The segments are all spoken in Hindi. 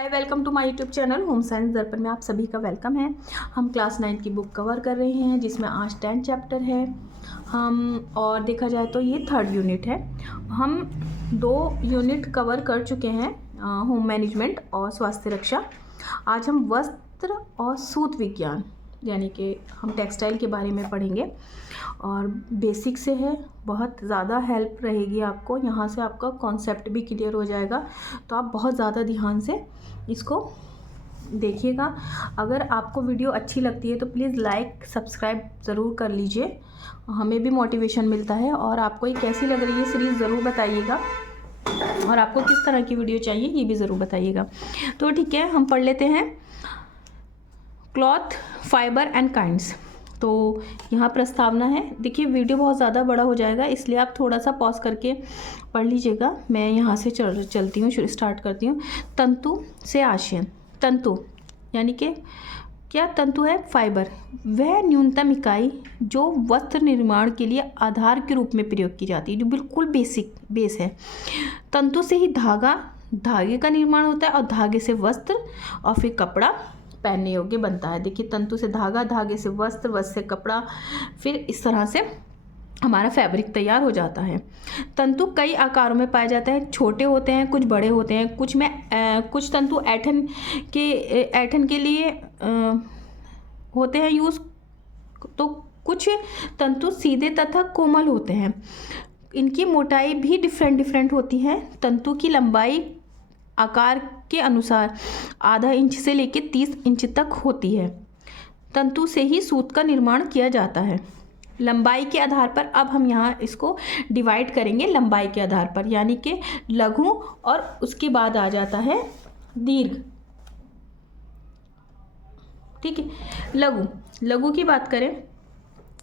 Hi, welcome to my YouTube channel home science Darpan में आप सभी का वेलकम है। हम क्लास 9 की बुक कवर कर रहे हैं जिसमें आज 10 चैप्टर है। और देखा जाए तो ये 3rd यूनिट है। हम 2 यूनिट कवर कर चुके हैं, होम मैनेजमेंट और स्वास्थ्य रक्षा। आज हम वस्त्र और सूत विज्ञान यानी कि हम टेक्सटाइल के बारे में पढ़ेंगे और बेसिक से है, बहुत ज़्यादा हेल्प रहेगी आपको। यहाँ से आपका कॉन्सेप्ट भी क्लियर हो जाएगा, तो आप बहुत ज़्यादा ध्यान से इसको देखिएगा। अगर आपको वीडियो अच्छी लगती है तो प्लीज़ लाइक सब्सक्राइब ज़रूर कर लीजिए, हमें भी मोटिवेशन मिलता है। और आपको ये कैसी लग रही है सीरीज़ ज़रूर बताइएगा, और आपको किस तरह की वीडियो चाहिए ये भी ज़रूर बताइएगा। तो ठीक है, हम पढ़ लेते हैं क्लॉथ फाइबर एंड काइंड्स। तो यहाँ प्रस्तावना है। देखिए वीडियो बहुत ज़्यादा बड़ा हो जाएगा, इसलिए आप थोड़ा सा पॉज करके पढ़ लीजिएगा। मैं यहाँ से चलती हूँ, स्टार्ट करती हूँ। तंतु से आशय। तंतु यानी कि क्या तंतु है? फाइबर, वह न्यूनतम इकाई जो वस्त्र निर्माण के लिए आधार के रूप में प्रयोग की जाती है, जो बिल्कुल बेस है। तंतु से ही धागे का निर्माण होता है, और धागे से वस्त्र और फिर कपड़ा पहनने योग्य बनता है। देखिए, तंतु से धागा, धागे से वस्त्र, वस्त्र से कपड़ा, फिर इस तरह से हमारा फैब्रिक तैयार हो जाता है। तंतु कई आकारों में पाया जाता है, छोटे होते हैं, कुछ बड़े होते हैं। कुछ तंतु ऐंठन के लिए होते हैं यूज़, तो कुछ तंतु सीधे तथा कोमल होते हैं। इनकी मोटाई भी डिफरेंट होती है। तंतु की लंबाई आकार के अनुसार आधा इंच से लेकर 30 इंच तक होती है। तंतु से ही सूत का निर्माण किया जाता है। लंबाई के आधार पर अब हम यहाँ इसको डिवाइड करेंगे, लंबाई के आधार पर, यानी कि लघु और उसके बाद आ जाता है दीर्घ। ठीक है, लघु की बात करें,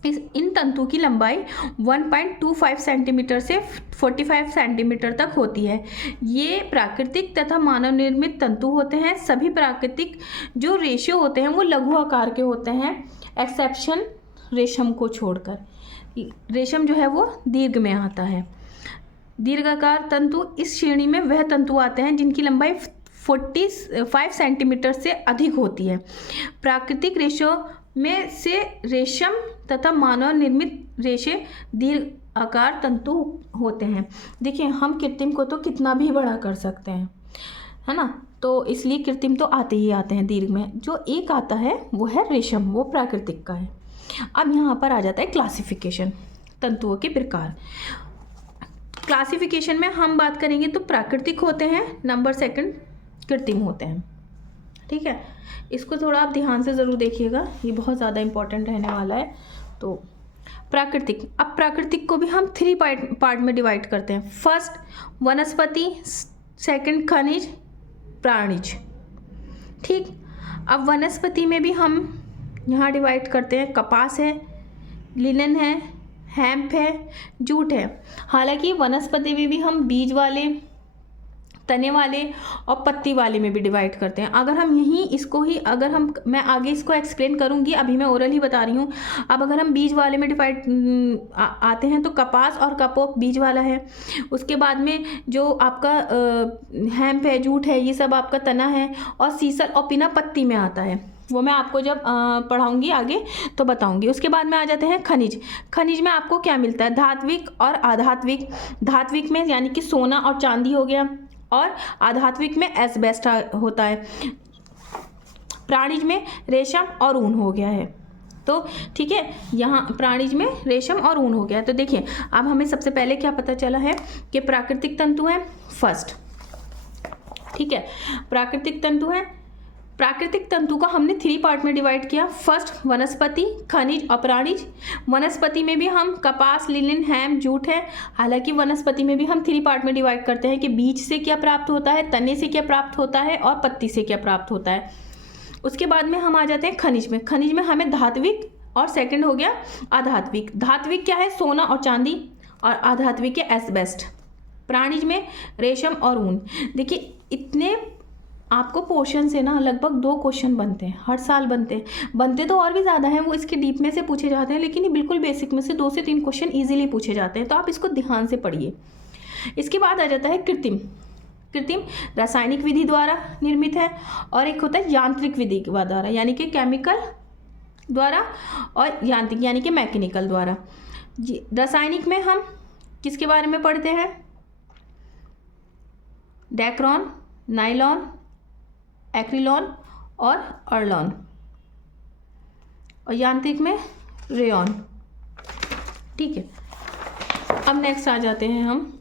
इन तंतु की लंबाई 1.25 सेंटीमीटर से 45 सेंटीमीटर तक होती है। ये प्राकृतिक तथा मानव निर्मित तंतु होते हैं। सभी प्राकृतिक जो रेशे होते हैं वो लघु आकार के होते हैं, एक्सेप्शन रेशम को छोड़कर। रेशम जो है वो दीर्घ में आता है। दीर्घाकार तंतु, इस श्रेणी में वह तंतु आते हैं जिनकी लंबाई 45 सेंटीमीटर से अधिक होती है। प्राकृतिक रेशों में से रेशम तथा मानव निर्मित रेशे दीर्घ आकार तंतु होते हैं। देखिए, हम कृत्रिम को तो कितना भी बड़ा कर सकते हैं, है ना, तो इसलिए कृत्रिम तो आते ही आते हैं दीर्घ में। जो एक आता है वो है रेशम, वो प्राकृतिक का है। अब यहाँ पर आ जाता है क्लासिफिकेशन, तंतुओं के प्रकार। क्लासिफिकेशन में हम बात करेंगे तो प्राकृतिक होते हैं, नंबर 2 कृत्रिम होते हैं। ठीक है, इसको थोड़ा आप ध्यान से ज़रूर देखिएगा, ये बहुत ज़्यादा इम्पोर्टेंट रहने वाला है। तो प्राकृतिक, अब प्राकृतिक को भी हम 3 पार्ट में डिवाइड करते हैं। फर्स्ट वनस्पति, 2 खनिज, प्राणिज। ठीक, अब वनस्पति में भी हम यहाँ डिवाइड करते हैं, कपास है, लिनन है, हेम्प है, जूट है। हालांकि वनस्पति में भी हम बीज वाले, तने वाले और पत्ती वाले में भी डिवाइड करते हैं। अगर हम मैं आगे इसको एक्सप्लेन करूंगी, अभी मैं ओरल ही बता रही हूँ। अब अगर हम बीज वाले में डिवाइड आते हैं तो कपास और कपोक बीज वाला है। उसके बाद में जो आपका हेम्प है, जूट है, ये सब आपका तना है, और सीसल और पिना पत्ती में आता है। वो मैं आपको जब पढ़ाऊंगी आगे तो बताऊंगी। उसके बाद में आ जाते हैं खनिज। खनिज में आपको क्या मिलता है? धात्विक और अधात्विक। धात्विक में यानी कि सोना और चांदी हो गया, और आधात्विक में एस्बेस्ट होता है। प्राणिज में रेशम और ऊन हो गया है। तो ठीक है, यहाँ प्राणिज में रेशम और ऊन हो गया। तो देखिए, अब हमें सबसे पहले क्या पता चला है कि प्राकृतिक तंतु है फर्स्ट। ठीक है, प्राकृतिक तंतु है। प्राकृतिक तंतु को हमने 3 पार्ट में डिवाइड किया। फर्स्ट वनस्पति, खनिज और प्राणिज। वनस्पति में भी हम कपास, लिनन, हेम्प, जूट है। हालांकि वनस्पति में भी हम 3 पार्ट में डिवाइड करते हैं कि बीज से क्या प्राप्त होता है, तने से क्या प्राप्त होता है, और पत्ती से क्या प्राप्त होता है। उसके बाद में हम आ जाते हैं खनिज में। खनिज में हमें धात्विक और 2 हो गया अधात्विक। धात्विक क्या है? सोना और चांदी, और अधात्विक है एस्बेस्ट। प्राणिज में रेशम और ऊन। देखिए, इतने आपको पोर्शन से ना लगभग 2 क्वेश्चन बनते हैं, हर साल बनते तो और भी ज़्यादा हैं, वो इसके डीप में से पूछे जाते हैं, लेकिन ये बिल्कुल बेसिक में से 2 से 3 क्वेश्चन इजीली पूछे जाते हैं। तो आप इसको ध्यान से पढ़िए। इसके बाद आ जाता है कृत्रिम। कृत्रिम रासायनिक विधि द्वारा निर्मित है, और एक होता है यांत्रिक विधि के द्वारा, यानी कि केमिकल द्वारा, और यांत्रिक यानी कि मैकेनिकल द्वारा। रासायनिक में हम किसके बारे में पढ़ते हैं? डेक्रॉन, नाइलॉन, एक्रिलॉन और अर्लॉन। और यांत्रिक में रेयॉन। ठीक है, अब नेक्स्ट आ जाते हैं हम।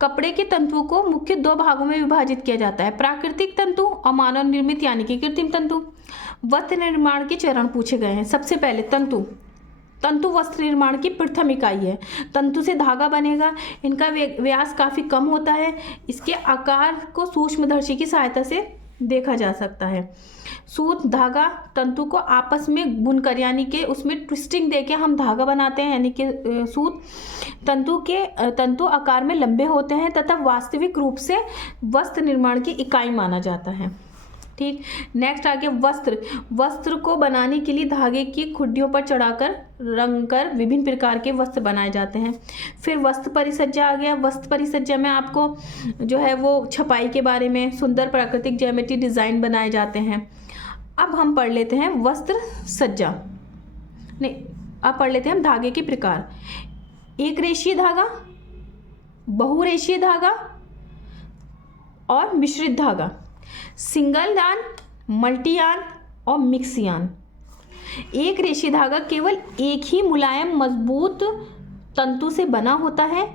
कपड़े के तंतुओं को मुख्य दो भागों में विभाजित किया जाता है, प्राकृतिक तंतु और मानव निर्मित यानी कि कृत्रिम तंतु। वस्त्र निर्माण के चरण पूछे गए हैं। सबसे पहले तंतु। तंतु वस्त्र निर्माण की प्रथम इकाई है। तंतु से धागा बनेगा। इनका व्यास काफ़ी कम होता है। इसके आकार को सूक्ष्मदर्शी की सहायता से देखा जा सकता है। सूत, धागा, तंतु को आपस में बुनकर यानी कि उसमें ट्विस्टिंग देके हम धागा बनाते हैं, यानी कि सूत। तंतु आकार में लंबे होते हैं तथा वास्तविक रूप से वस्त्र निर्माण की इकाई माना जाता है। ठीक, नेक्स्ट आ गया वस्त्र। वस्त्र को बनाने के लिए धागे की खुड्डियों पर चढ़ाकर रंगकर विभिन्न प्रकार के वस्त्र बनाए जाते हैं। फिर वस्त्र परिसज्जा आ गया। वस्त्र परिसज्जा में आपको जो है वो छपाई के बारे में सुंदर प्राकृतिक ज्यामिति डिज़ाइन बनाए जाते हैं। अब हम पढ़ लेते हैं वस्त्र सज्जा। नहीं, अब पढ़ लेते हैं हम धागे के प्रकार। एक रेशीय धागा, बहुरेशीय धागा और मिश्रित धागा, सिंगल यान, मल्टी यान और मिक्स यान। एक रेशीय धागा केवल एक ही मुलायम मजबूत तंतु से बना होता है।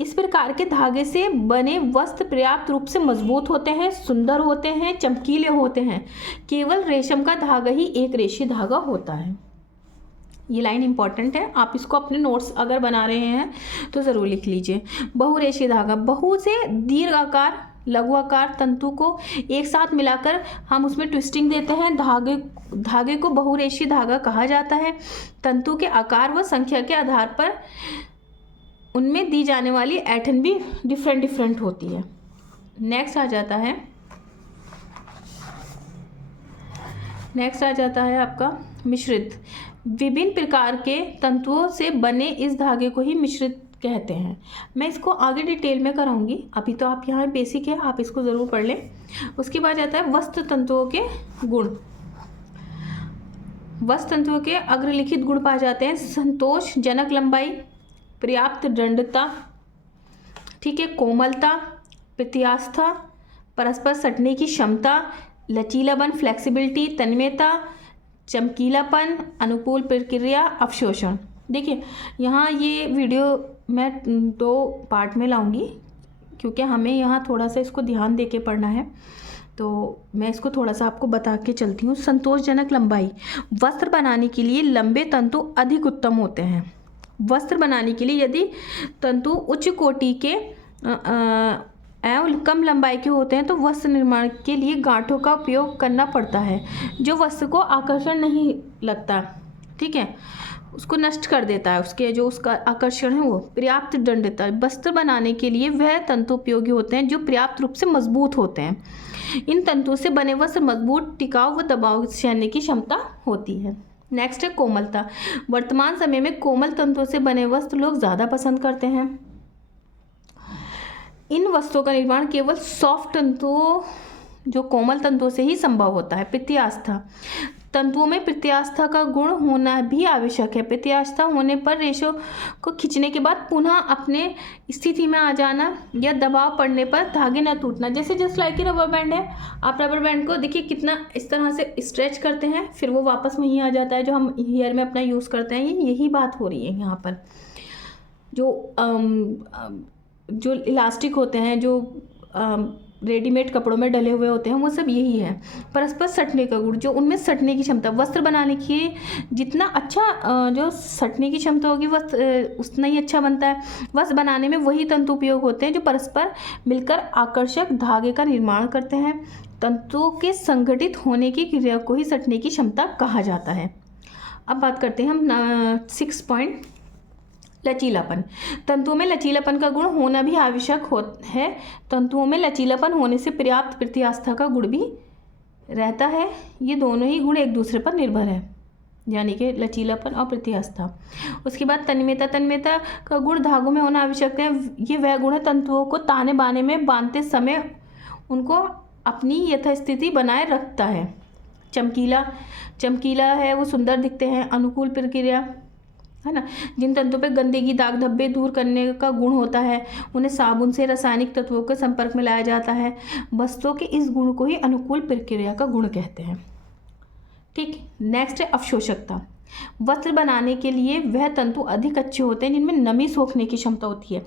इस प्रकार के धागे से बने वस्त्र पर्याप्त रूप से मजबूत होते हैं, सुंदर होते हैं, चमकीले होते हैं। केवल रेशम का धागा ही एक रेशीय धागा होता है। ये लाइन इंपॉर्टेंट है, आप इसको अपने नोट्स अगर बना रहे हैं तो ज़रूर लिख लीजिए। बहुरेशीय धागा, बहु से दीर्घ आकार, लघु आकार तंतु को एक साथ मिलाकर हम उसमें ट्विस्टिंग देते हैं। धागे को बहुरेशीय धागा कहा जाता है। तंतु के आकार व संख्या के आधार पर उनमें दी जाने वाली ऐंठन भी डिफरेंट होती है। नेक्स्ट आ जाता है आपका मिश्रित। विभिन्न प्रकार के तंतुओं से बने इस धागे को ही मिश्रित कहते हैं। मैं इसको आगे डिटेल में कराऊंगी, अभी तो आप यहाँ बेसिक है, आप इसको ज़रूर पढ़ लें। उसके बाद आता है वस्त्र तंतुओं के गुण। वस्त्र तंतुओं के अग्रलिखित गुण पाए जाते हैं। संतोषजनक लंबाई, पर्याप्त दृढ़ता, ठीक है, कोमलता, प्रत्यास्था, परस्पर सटने की क्षमता, लचीलापन, फ्लेक्सिबिलिटी, तन्मयता, चमकीलापन, अनुकूल प्रक्रिया, अवशोषण। देखिए यहाँ ये वीडियो मैं 2 पार्ट में लाऊंगी क्योंकि हमें यहाँ थोड़ा सा इसको ध्यान देके पढ़ना है, तो मैं इसको थोड़ा सा आपको बता के चलती हूँ। संतोषजनक लंबाई, वस्त्र बनाने के लिए लंबे तंतु अधिक उत्तम होते हैं। वस्त्र बनाने के लिए यदि तंतु उच्च कोटि के एवं कम लंबाई के होते हैं तो वस्त्र निर्माण के लिए गांठों का उपयोग करना पड़ता है, जो वस्त्र को आकर्षण नहीं लगता, ठीक है, उसको नष्ट कर देता है, उसके जो उसका आकर्षण है वो। पर्याप्त दृढ़ता, वस्त्र बनाने के लिए वह तंतु उपयोगी होते हैं जो पर्याप्त रूप से मजबूत होते हैं। इन तंतुओं से बने वस्त्र मजबूत, टिकाऊ व दबाव सहने की क्षमता होती है। नेक्स्ट है कोमलता। वर्तमान समय में कोमल तंतुओं से बने वस्त्र लोग ज़्यादा पसंद करते हैं। इन वस्त्रों का निर्माण केवल सॉफ्ट तंतुओं, जो कोमल तंतुओं से ही संभव होता है। प्रत्यास्था, तंतुओं में प्रत्यास्था का गुण होना भी आवश्यक है। प्रत्यास्था होने पर रेशों को खींचने के बाद पुनः अपने स्थिति में आ जाना या दबाव पड़ने पर धागे न टूटना। जस्ट लाइक रबर बैंड है, आप रबर बैंड को देखिए कितना इस तरह से स्ट्रेच करते हैं, फिर वो वापस वहीं आ जाता है जो हम हेयर में अपना यूज़ करते हैं। यही बात हो रही है यहाँ पर। जो इलास्टिक होते हैं, जो रेडीमेड कपड़ों में डले हुए होते हैं, वो सब यही है। परस्पर सटने का गुण, जो उनमें सटने की क्षमता, वस्त्र बनाने की जितना अच्छा जो सटने की क्षमता होगी वस्त्र उतना ही अच्छा बनता है। वस्त्र बनाने में वही तंतु उपयोग होते हैं जो परस्पर मिलकर आकर्षक धागे का निर्माण करते हैं। तंतुओं के संगठित होने की क्रिया को ही सटने की क्षमता कहा जाता है। अब बात करते हैं हम 6 पॉइंट, लचीलापन। तंतुओं में लचीलापन का गुण होना भी आवश्यक है। तंतुओं में लचीलापन होने से पर्याप्त प्रत्यास्था का गुण भी रहता है। ये दोनों ही गुण एक दूसरे पर निर्भर है। यानी कि लचीलापन और प्रत्यास्थता। उसके बाद तन्मयता। तन्मयता का गुण धागों में होना आवश्यक है। ये वह गुण है तंतुओं को ताने बाने में बांधते समय उनको अपनी यथास्थिति बनाए रखता है। चमकीला। चमकीला है वो सुंदर दिखते हैं। अनुकूल प्रक्रिया है ना, जिन तंतुओं पे गंदगी दाग धब्बे दूर करने का गुण होता है उन्हें साबुन से रासायनिक तत्वों के संपर्क में लाया जाता है। वस्तुओं के इस गुण को ही अनुकूल प्रक्रिया का गुण कहते हैं। ठीक, नेक्स्ट है अवशोषकता। वस्त्र बनाने के लिए वह तंतु अधिक अच्छे होते हैं जिनमें नमी सोखने की क्षमता होती है।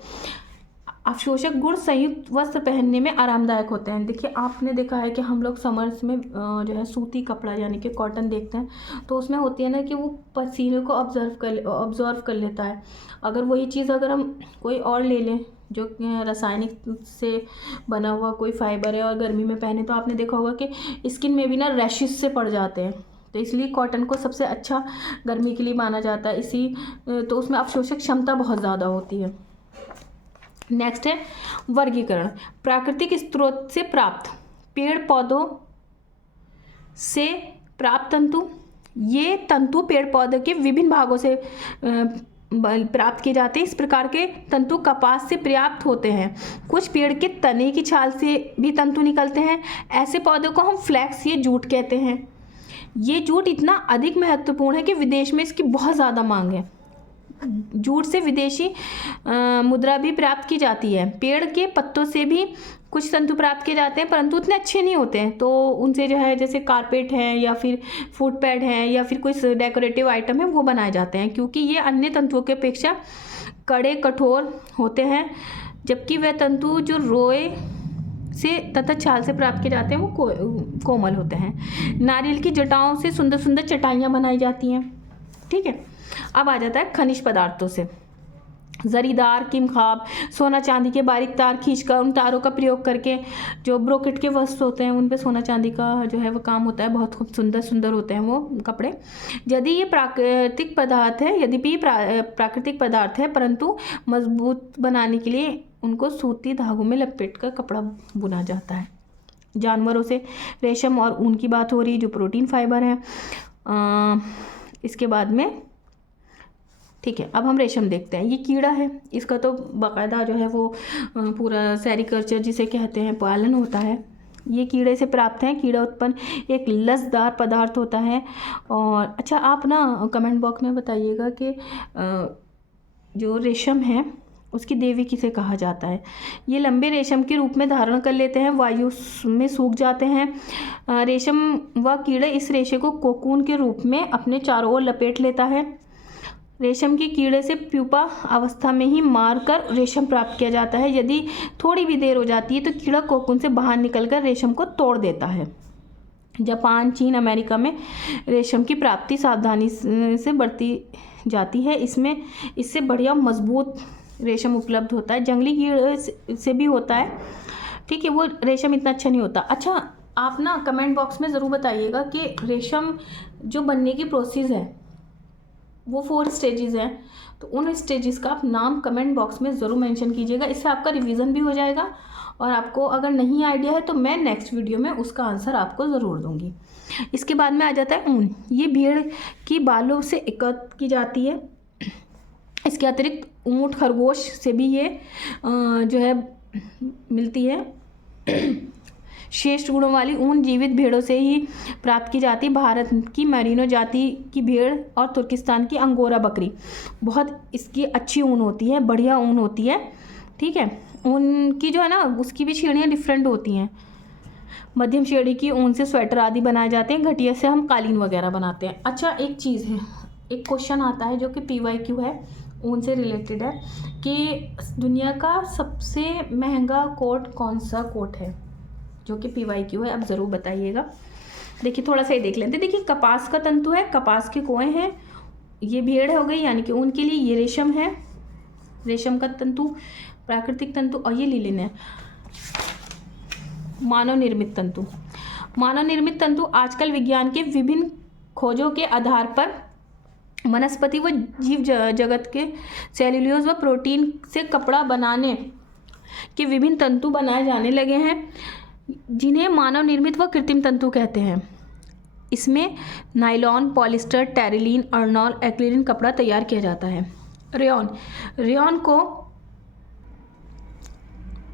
अवशोषक गुण संयुक्त वस्त्र पहनने में आरामदायक होते हैं। देखिए आपने देखा है कि हम लोग समर्स में जो है सूती कपड़ा यानी कि कॉटन देखते हैं तो उसमें होती है ना कि वो पसीने को ऑब्जर्व कर लेता है। अगर वही चीज़ अगर हम कोई और ले लें जो रासायनिक से बना हुआ कोई फाइबर है और गर्मी में पहने तो आपने देखा होगा कि स्किन में भी ना रैशेस से पड़ जाते हैं। तो इसलिए कॉटन को सबसे अच्छा गर्मी के लिए माना जाता है। तो उसमें अवशोषक क्षमता बहुत ज़्यादा होती है। नेक्स्ट है वर्गीकरण। प्राकृतिक स्रोत से प्राप्त, पेड़ पौधों से प्राप्त तंतु। ये तंतु पेड़ पौधे के विभिन्न भागों से प्राप्त किए जाते हैं। इस प्रकार के तंतु कपास से पर्याप्त होते हैं। कुछ पेड़ के तने की छाल से भी तंतु निकलते हैं। ऐसे पौधों को हम फ्लैक्स या जूट कहते हैं। ये जूट इतना अधिक महत्वपूर्ण है कि विदेश में इसकी बहुत ज़्यादा मांग है। जूट से विदेशी मुद्रा भी प्राप्त की जाती है। पेड़ के पत्तों से भी कुछ तंतु प्राप्त किए जाते हैं परंतु उतने अच्छे नहीं होते हैं। तो उनसे जो है जैसे कारपेट है या फिर फुट पैड है या फिर कोई डेकोरेटिव आइटम है वो बनाए जाते हैं, क्योंकि ये अन्य तंतुओं के अपेक्षा कड़े कठोर होते हैं। जबकि वह तंतु जो रोए से तथा छाल से प्राप्त किए जाते हैं वो कोमल होते हैं। नारियल की जटाओं से सुंदर सुंदर चटाइयाँ बनाई जाती हैं। ठीक है, अब आ जाता है खनिज पदार्थों से। जरीदार किमखाब, सोना चांदी के बारीक तार खींचकर उन तारों का प्रयोग करके जो ब्रोकेट के वस्त्र होते हैं उन पे सोना चांदी का जो है वो काम होता है। बहुत खूब सुंदर सुंदर होते हैं वो कपड़े। यदि ये प्राकृतिक पदार्थ है परंतु मजबूत बनाने के लिए उनको सूती धागों में लपेट कर कपड़ा बुना जाता है। जानवरों से रेशम और ऊन की बात हो रही जो प्रोटीन फाइबर है। इसके बाद में ठीक है, अब हम रेशम देखते हैं। ये कीड़ा है, इसका तो बाकायदा जो है वो पूरा सेरिकल्चर जिसे कहते हैं पालन होता है। ये कीड़े से प्राप्त है। कीड़ा उत्पन्न एक लसदार पदार्थ होता है। और अच्छा आप ना कमेंट बॉक्स में बताइएगा कि जो रेशम है उसकी देवी किसे कहा जाता है। ये लंबे रेशम के रूप में धारण कर लेते हैं, वायु में सूख जाते हैं। रेशम व कीड़े इस रेशे को कोकून के रूप में अपने चारों ओर लपेट लेता है। रेशम के कीड़े से प्यूपा अवस्था में ही मारकर रेशम प्राप्त किया जाता है। यदि थोड़ी भी देर हो जाती है तो कीड़ा कोकून से बाहर निकलकर रेशम को तोड़ देता है। जापान, चीन, अमेरिका में रेशम की प्राप्ति सावधानी से बढ़ती जाती है। इससे बढ़िया मजबूत रेशम उपलब्ध होता है। जंगली कीड़े से भी होता है। ठीक है, वो रेशम इतना अच्छा नहीं होता। अच्छा आप ना कमेंट बॉक्स में ज़रूर बताइएगा कि रेशम जो बनने की प्रोसेस है वो 4 स्टेजेस हैं, तो उन स्टेजेस का आप नाम कमेंट बॉक्स में ज़रूर मेंशन कीजिएगा। इससे आपका रिवीजन भी हो जाएगा और आपको अगर नहीं आइडिया है तो मैं नेक्स्ट वीडियो में उसका आंसर आपको ज़रूर दूंगी। इसके बाद में आ जाता है ऊन। ये भेड़ की बालों से एकत्र की जाती है। इसके अतिरिक्त ऊँट, खरगोश से भी ये जो है मिलती है। श्रेष्ठ गुणों वाली ऊन जीवित भेड़ों से ही प्राप्त की जाती। भारत की मैरिनो जाति की भेड़ और तुर्किस्तान की अंगोरा बकरी बहुत इसकी अच्छी ऊन होती है, बढ़िया ऊन होती है। ठीक है, ऊन की जो है ना उसकी भी श्रेणियाँ डिफरेंट होती हैं। मध्यम श्रेणी की ऊन से स्वेटर आदि बनाए जाते हैं। घटिया से हम कालीन वगैरह बनाते हैं। अच्छा एक चीज़ है, एक क्वेश्चन आता है जो कि PYQ है, ऊन से रिलेटेड है कि दुनिया का सबसे महंगा कोट कौन सा कोट है, जो कि PYQ है। अब ज़रूर बताइएगा। देखिए थोड़ा सा ही देख लेते हैं। देखिए कपास का तंतु है, कपास के कोए हैं, ये भेड़ हो गई यानी कि ऊन के लिए। ये रेशम है, रेशम का तंतु, प्राकृतिक तंतु। और ये लिनन है, मानव निर्मित तंतु। मानव निर्मित तंतु आजकल विज्ञान के विभिन्न खोजों के आधार पर वनस्पति व जीव जगत के सेल्यूलोज व प्रोटीन से कपड़ा बनाने के विभिन्न तंतु बनाए जाने लगे हैं, जिन्हें मानव निर्मित व कृत्रिम तंतु कहते हैं। इसमें नायलॉन, पॉलिस्टर, टेरिलीन, अर्नॉल, एक्रिलिन कपड़ा तैयार किया जाता है। रेयॉन को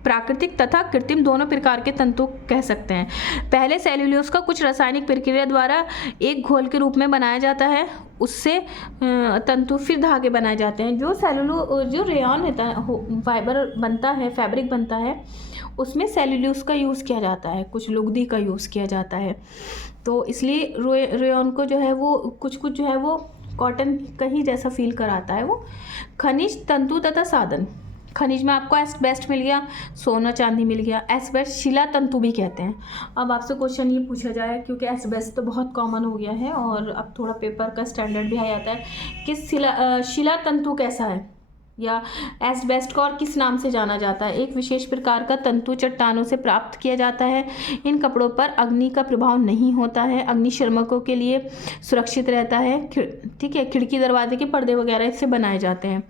प्राकृतिक तथा कृत्रिम दोनों प्रकार के तंतु कह सकते हैं। पहले सेल्यूलोज का कुछ रासायनिक प्रक्रिया द्वारा एक घोल के रूप में बनाया जाता है, उससे तंतु फिर धागे बनाए जाते हैं। जो रेयॉन होता है, फाइबर बनता है, फैब्रिक बनता है, उसमें सेल्यूलोज का यूज़ किया जाता है, कुछ लुगदी का यूज़ किया जाता है। तो इसलिए रेयॉन को जो है वो कुछ जो है वो कॉटन का ही जैसा फील कराता है वो। खनिज, तंतु तथा साधन। खनिज में आपको एस्बेस्ट मिल गया, सोना चांदी मिल गया। एस्बेस्ट शिला तंतु भी कहते हैं। अब आपसे क्वेश्चन ये पूछा जाए, क्योंकि एस्बेस्ट तो बहुत कॉमन हो गया है और अब थोड़ा पेपर का स्टैंडर्ड भी आ जाता है कि शिला तंतु कैसा है या एस्बेस्ट को और किस नाम से जाना जाता है। एक विशेष प्रकार का तंतु चट्टानों से प्राप्त किया जाता है। इन कपड़ों पर अग्नि का प्रभाव नहीं होता है, अग्निशर्मकों के लिए सुरक्षित रहता है। ठीक है, खिड़की दरवाजे के पर्दे वगैरह इससे बनाए जाते हैं।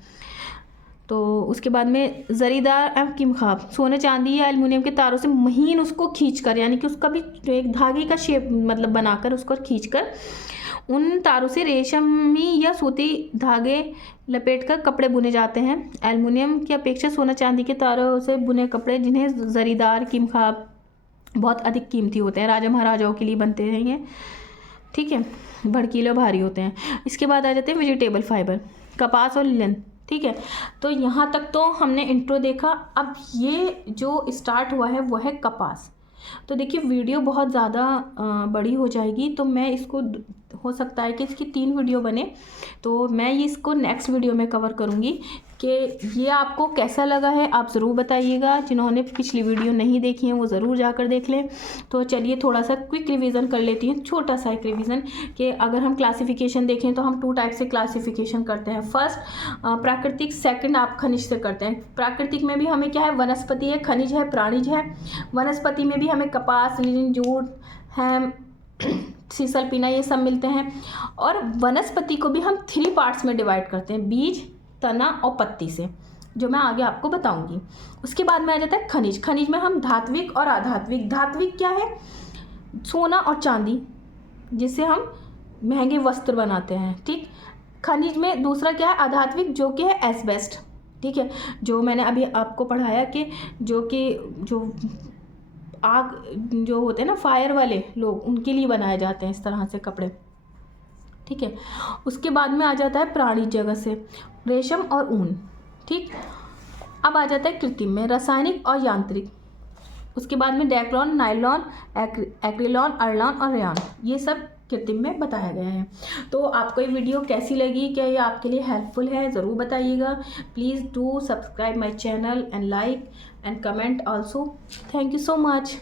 तो उसके बाद में जरीदार किमखाब, सोने चांदी या एल्युमिनियम के तारों से महीन उसको खींचकर, यानी कि उसका भी एक धागे का शेप मतलब बनाकर उसको खींचकर उन तारों से रेशमी या सूती धागे लपेटकर कपड़े बुने जाते हैं। एल्युमिनियम की अपेक्षा सोना चांदी के तारों से बुने कपड़े, जिन्हें जरीदार किमखाब, बहुत अधिक कीमती होते हैं। राजा महाराजाओं के लिए बनते हैं ये, ठीक है, भड़कीले और भारी होते हैं। इसके बाद आ जाते हैं वेजिटेबल फाइबर, कपास और लिनन। ठीक है, तो यहाँ तक तो हमने इंट्रो देखा। अब ये जो स्टार्ट हुआ है वो है कपास। तो देखिए वीडियो बहुत ज़्यादा बड़ी हो जाएगी, तो मैं इसको, हो सकता है कि इसकी 3 वीडियो बने, तो मैं ये इसको नेक्स्ट वीडियो में कवर करूँगी कि ये आपको कैसा लगा है। आप ज़रूर बताइएगा। जिन्होंने पिछली वीडियो नहीं देखी है वो ज़रूर जाकर देख लें। तो चलिए थोड़ा सा क्विक रिवीजन कर लेती हैं, छोटा सा एक रिवीजन, कि अगर हम क्लासिफिकेशन देखें तो हम 2 टाइप से क्लासिफिकेशन करते हैं। फर्स्ट प्राकृतिक, सेकंड आप खनिज से करते हैं। प्राकृतिक में भी हमें क्या है, वनस्पति है, खनिज है, प्राणिज है। वनस्पति में भी हमें कपास, लिनन, जूट, हेम, सीसल, पीना, ये सब मिलते हैं। और वनस्पति को भी हम 3 पार्ट्स में डिवाइड करते हैं, बीज, तना और पत्ती से, जो मैं आगे आपको बताऊंगी। उसके बाद में आ जाता है खनिज। खनिज में हम धात्विक और अधात्विक। धात्विक क्या है, सोना और चांदी, जिससे हम महंगे वस्त्र बनाते हैं। ठीक, खनिज में दूसरा क्या है, अधात्विक, जो कि है एस्बेस्ट। ठीक है, जो मैंने अभी आपको पढ़ाया कि जो आग जो होते हैं ना, फायर वाले लोग, उनके लिए बनाए जाते हैं इस तरह से कपड़े। ठीक है, उसके बाद में आ जाता है प्राणिज जगत से रेशम और ऊन। ठीक, अब आ जाता है कृत्रिम में रासायनिक और यांत्रिक। उसके बाद में डेक्लॉन, नायलॉन, एक्रिलॉन, अर्लॉन और रेयॉन, ये सब कृत्रिम में बताया गया है। तो आपको ये वीडियो कैसी लगी, क्या ये आपके लिए हेल्पफुल है, ज़रूर बताइएगा। Please do subscribe my channel and like and comment also. Thank you so much.